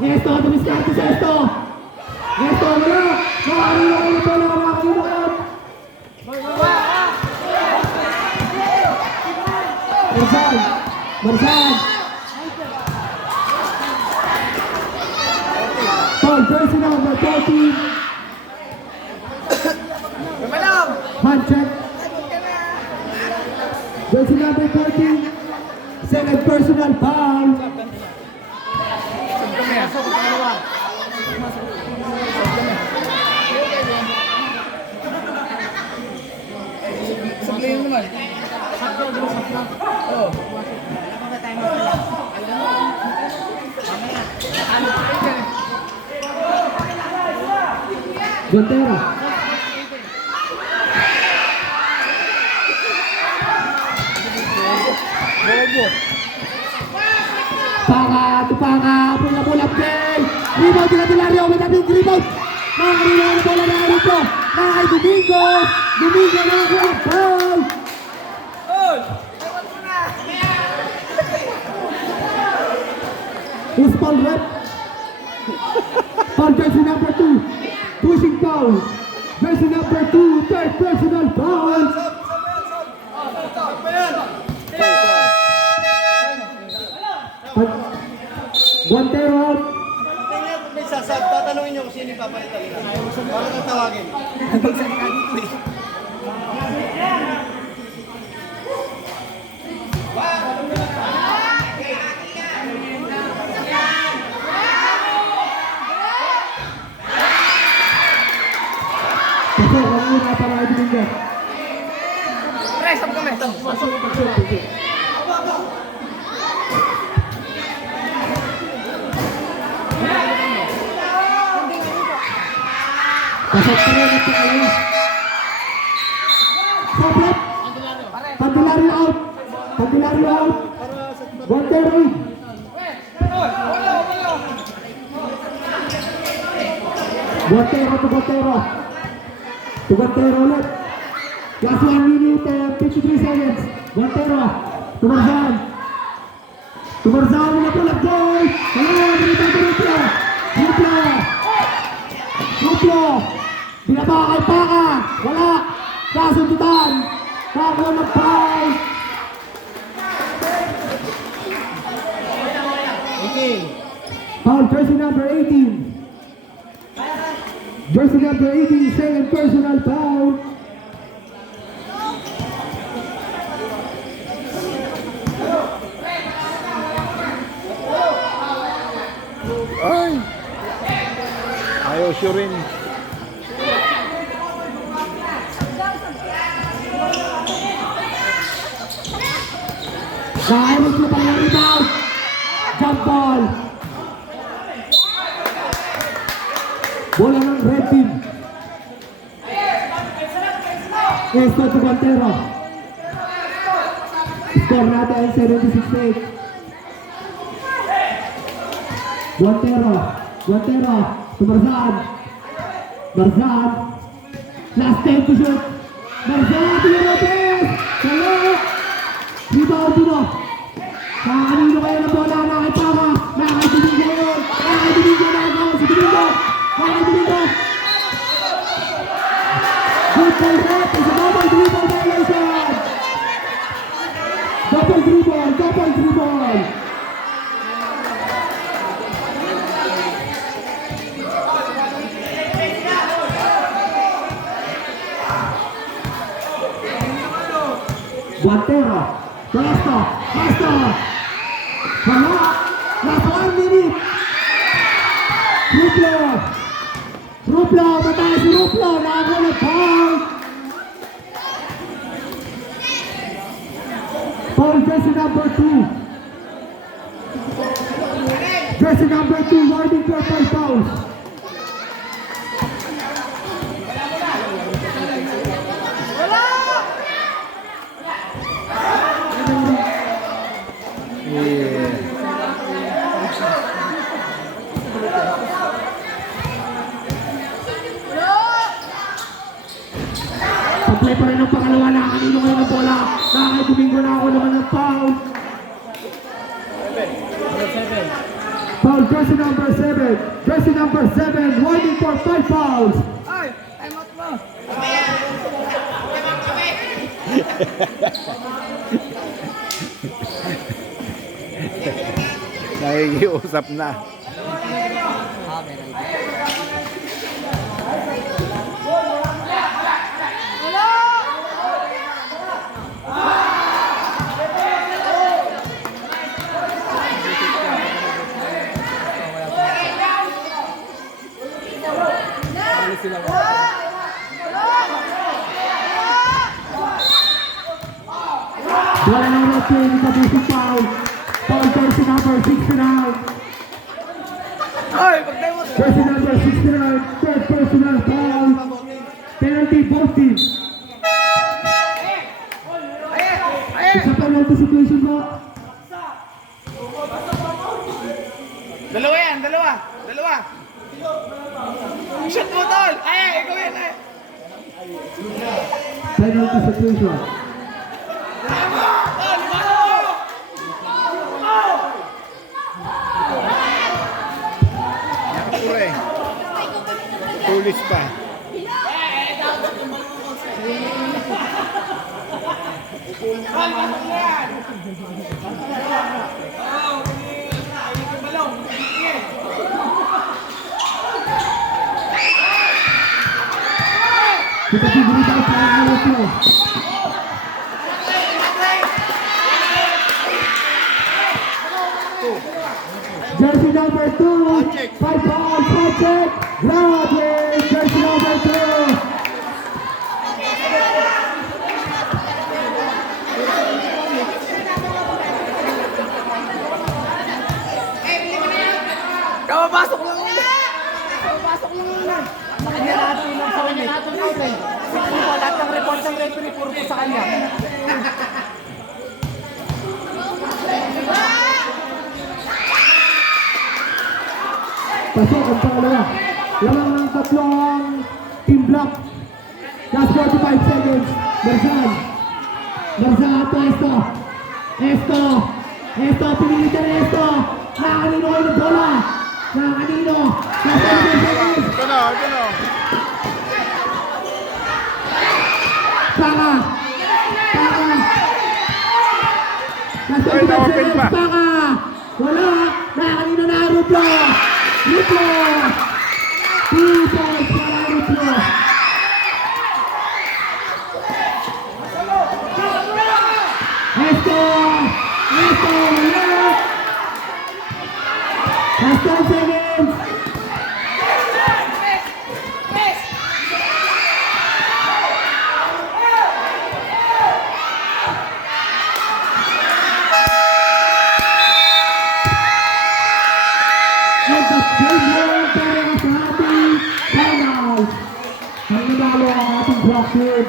Esto, dumiskarte sa Esto, wala. Nakakanina kayo na bola, nakakanina kayo. Marzan. Foul, jersey number 13. Hand check. Jersey number 14. Second personal foul. Sablihin naman. Guantero. Tupanga, pula play. Rebound din natin Lario, may dating rebound. Nakakarina na bola na rito. Nakakay Domingo. Domingo na ang foul. Who's foul, rep? Foul, jersey number 2. Pushing foul. Jersey number 2, third personal foul. Guantero out. May sasab, tatanungin nyo kung sino yung papalitan nila. Bakit ang tawagin? Pasok, wala na para kay Domingo. Pre, sab kami! Pasok pa rin at kayo. Sobrang. Candelario out. Candelario out. Guantero in. Guantero to Guantero. To Guantero ulit. Last 1 minute and 53 seconds. Guantero. To Marzan. To Marzan na po goal. Hello, Ruplo. Ruplo. Ruplo. Binaba kay Paka. Wala. Kasundutan. Paka ng foul. 18. Foul, jersey number 18. Jersey number 18, second personal foul. Tissue rin. Nakaimos mo pala yung rebound. Jump ball. Bola ng red team. Esto to Montero. Score natin 76-8. Montero to Marzan. Last 10 to shoot. Marzan to Lopez. Hello. Rebound dito. Nakakanino kayo ng bola. Nakakitama. Nakakitinig ngayon. Nakakitinig ngayon. Nakakitinig. Good ball rep. It's a double dribble violation. Double dribble. Montero. Presto. Wala. Last 1 minute. Ruplo. Matay si Ruplo. Nakakuha ng foul. Foul jersey number 2. Jersey number 2. Warning for 5 fouls. Play pa rin ang pangalawa. Nakakanino kayo ng bola. Nakakaituminggo na ako naman ng foul. Foul, jersey number 7. Jersey number 7. Warning for 5 fouls. Ay! Time out mo! Nakikiusap na. Wala nang red team. Itabusin foul. Foul jersey number 69. Ay! Pag-time out! Jersey number 69. Third personal foul. Penalty both teams. It's a penalty situation po. Dalawa yan! Shoot mo, tol! Ay! Ikaw yan! Ay! Penalty situation. Nakapura eh. Tulis pa. Kita diberikan serangan Ruplo. Jersey number 2. 5 fouls. Project. Grabe. Jersey number 2. Kapapasok lang yun! Sa kanya lahat ng foul eh. Lahat ng report ng referee, puro po sa kanya. Pasok ang pangalawa. Lamang ng tatlong team block. Last 45 seconds. Marzan to Esto. Pinilitan na Esto. Nakakanino kayo ng bola. Nakakanino. Last 45 seconds. Ito na. Paka. Last Ay, 45 na-open seconds. pa. Paka. Wala. Nakakanino na Ruplo. 2 points para Ruplo. Esto. Wala. Last 10 seconds. nanalo ang ating block team.